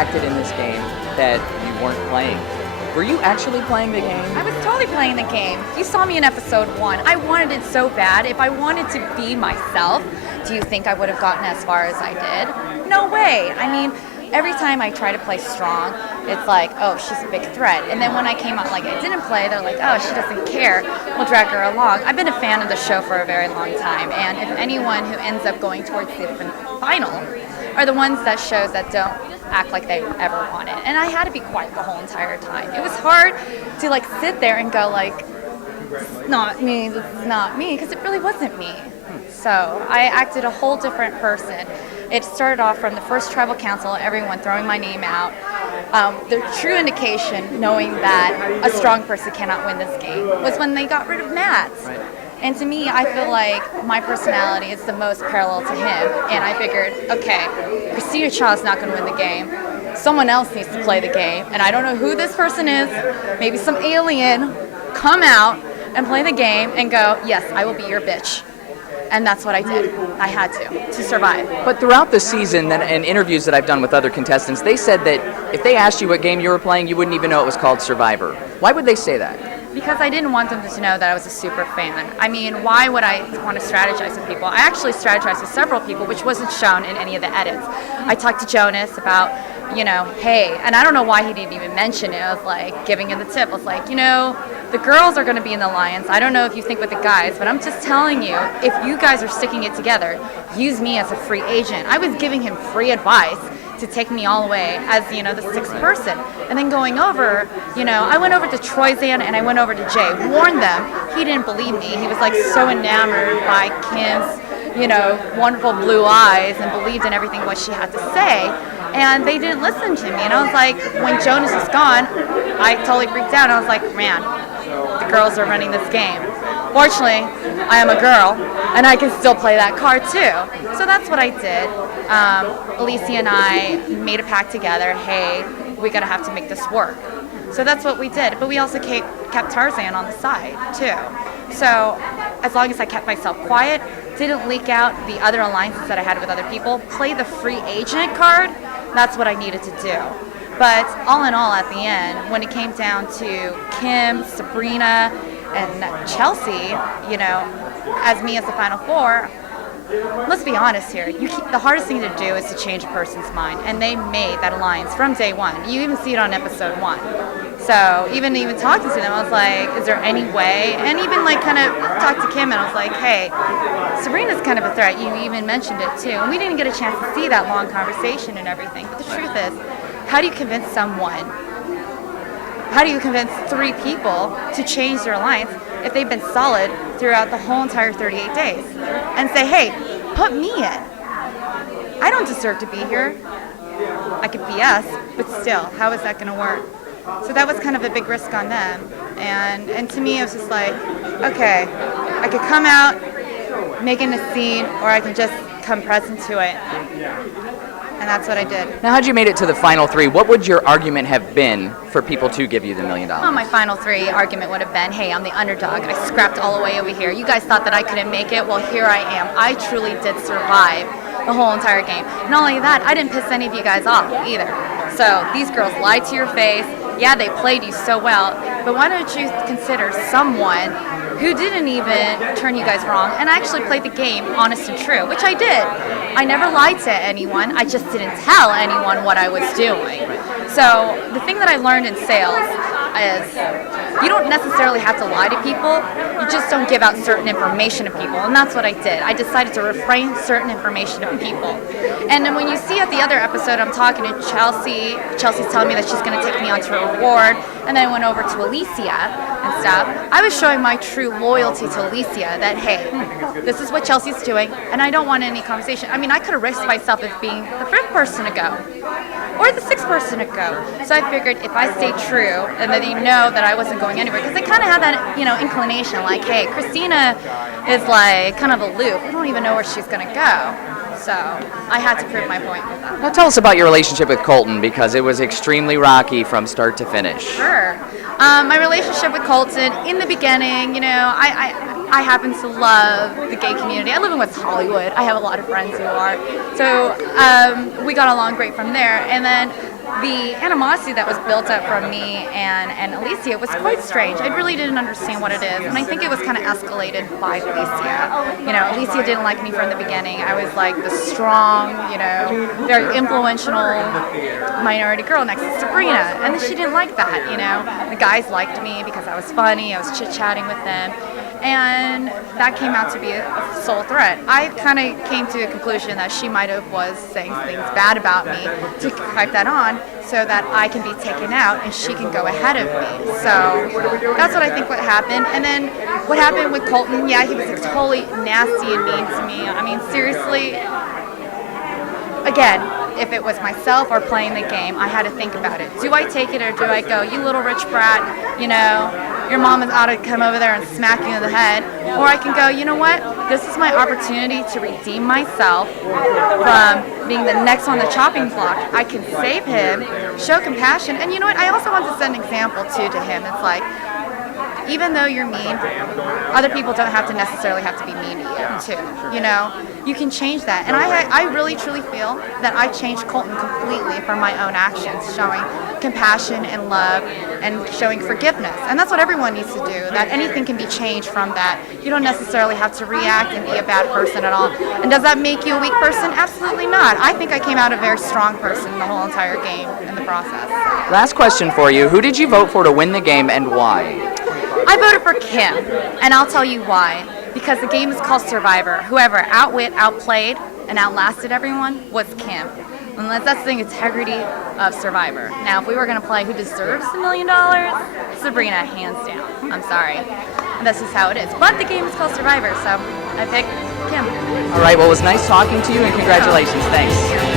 acted in this game that you weren't playing. Were you actually playing the game? I was totally playing the game. You saw me in episode 1. I wanted it so bad. If I wanted to be myself, do you think I would have gotten as far as I did? No way. I mean, every time I try to play strong, it's like, oh, she's a big threat. And then when I came out like I didn't play, they're like, oh, she doesn't care. We'll drag her along. I've been a fan of the show for a very long time. And if anyone who ends up going towards the final are the ones that shows that don't act like they ever want it. And I had to be quiet the whole entire time. It was hard to like sit there and go like, this is not me, this is not me, because it really wasn't me. So I acted a whole different person. It started off from the first tribal council, everyone throwing my name out. The true indication, knowing that a strong person cannot win this game, was when they got rid of Matt. Right. And to me, I feel like my personality is the most parallel to him. And I figured, okay, Christina Cha is not going to win the game. Someone else needs to play the game. And I don't know who this person is. Maybe some alien come out and play the game and go, yes, I will be your bitch. And that's what I did. I had to survive. But throughout the season and interviews that I've done with other contestants, they said that if they asked you what game you were playing, you wouldn't even know it was called Survivor. Why would they say that? Because I didn't want them to know that I was a super fan. I mean, why would I want to strategize with people? I actually strategized with several people, which wasn't shown in any of the edits. I talked to Jonas about, hey, and I don't know why he didn't even mention it. I was like giving him the tip. I was like, the girls are going to be in the Alliance. I don't know if you think with the guys, but I'm just telling you, if you guys are sticking it together, use me as a free agent. I was giving him free advice to take me all the way as, the sixth person. And then going over, I went over to Troyzan and I went over to Jay, warned them. He didn't believe me. He was like so enamored by Kim's, wonderful blue eyes and believed in everything what she had to say. And they didn't listen to me. And I was like, when Jonas was gone, I totally freaked out. I was like, man, the girls are running this game. Fortunately, I am a girl, and I can still play that card too. So that's what I did. Alicia and I made a pact together. Hey, we gotta have to make this work. So that's what we did. But we also kept Tarzan on the side too. So as long as I kept myself quiet, didn't leak out the other alliances that I had with other people, play the free agent card, that's what I needed to do. But all in all, at the end, when it came down to Kim, Sabrina, and Chelsea, as me as the final four, let's be honest here. The hardest thing to do is to change a person's mind, and they made that alliance from day one. You even see it on episode 1. So even talking to them, I was like, is there any way? And even kind of talked to Kim, and I was like, hey, Sabrina's kind of a threat. You even mentioned it too. And we didn't get a chance to see that long conversation and everything. But the truth is, how do you convince someone? How do you convince 3 people to change their alliance if they've been solid throughout the whole entire 38 days? And say, hey, put me in. I don't deserve to be here. I could BS, but still, how is that going to work? So that was kind of a big risk on them. And to me, it was just like, okay, I could come out making a scene, or I can just come present to it. And that's what I did. Now, how'd you made it to the final 3? What would your argument have been for people to give you the $1 million? Well, my final 3 argument would have been, hey, I'm the underdog. I scrapped all the way over here. You guys thought that I couldn't make it. Well, here I am. I truly did survive the whole entire game. Not only that, I didn't piss any of you guys off either. So these girls lied to your face. Yeah, they played you so well. But why don't you consider someone who didn't even turn you guys wrong and actually played the game honest and true, which I did. I never lied to anyone. I just didn't tell anyone what I was doing. So the thing that I learned in sales is you don't necessarily have to lie to people. You just don't give out certain information to people, and that's what I did. I decided to refrain certain information to people. And then when you see at the other episode, I'm talking to Chelsea. Chelsea's telling me that she's going to take me on to a reward, and then I went over to Alicia and stuff. I was showing my true loyalty to Alicia that, hey, this is what Chelsea's doing, and I don't want any conversation. I mean, I could have risked myself as being the 5th person to go, or the 6th person to go. So I figured if I stayed true, and then they know that I wasn't going anywhere, because they kind of had that, inclination, like, hey, Christina is like kind of aloof. We don't even know where she's going to go. So I had to prove my point with that. Now tell us about your relationship with Colton, because it was extremely rocky from start to finish. Sure. My relationship with Colton, in the beginning, I happen to love the gay community. I live in West Hollywood. I have a lot of friends who are. So we got along great from there. And then the animosity that was built up from me and Alicia was quite strange. I really didn't understand what it is, and I think it was kind of escalated by Alicia. You know, Alicia didn't like me from the beginning. I was like the strong, you know, very influential minority girl next to Sabrina, and she didn't like that, you know. The guys liked me because I was funny, I was chit-chatting with them, and that came out to be a sole threat. I kind of came to a conclusion that she might have was saying things bad about me to pipe that on so that I can be taken out and she can go ahead of me. So that's what I think what happened. And then what happened with Colton, yeah, he was totally nasty and mean to me. I mean, seriously, again, if it was myself or playing the game, I had to think about it. Do I take it or do I go, you little rich brat, you know, your mom ought to come over there and smack you in the head? Or I can go, you know what, this is my opportunity to redeem myself from being the next on the chopping block. I can save him, show compassion, and you know what, I also want to set an example too to him. It's like, even though you're mean, other people don't have to necessarily have to be mean to you too. You know, you can change that. And I really truly feel that I changed Colton completely from my own actions, showing compassion and love and showing forgiveness. And that's what everyone needs to do, that anything can be changed from that. You don't necessarily have to react and be a bad person at all. And does that make you a weak person? Absolutely not. I think I came out a very strong person the whole entire game in the process. Last question for you. Who did you vote for to win the game and why? I voted for Kim, and I'll tell you why. Because the game is called Survivor. Whoever outplayed, and outlasted everyone was Kim. And that's the integrity of Survivor. Now, if we were going to play who deserves $1 million, Sabrina, hands down. I'm sorry. And that's just how it is. But the game is called Survivor, so I picked Kim. All right, well, it was nice talking to you, and congratulations. Thanks.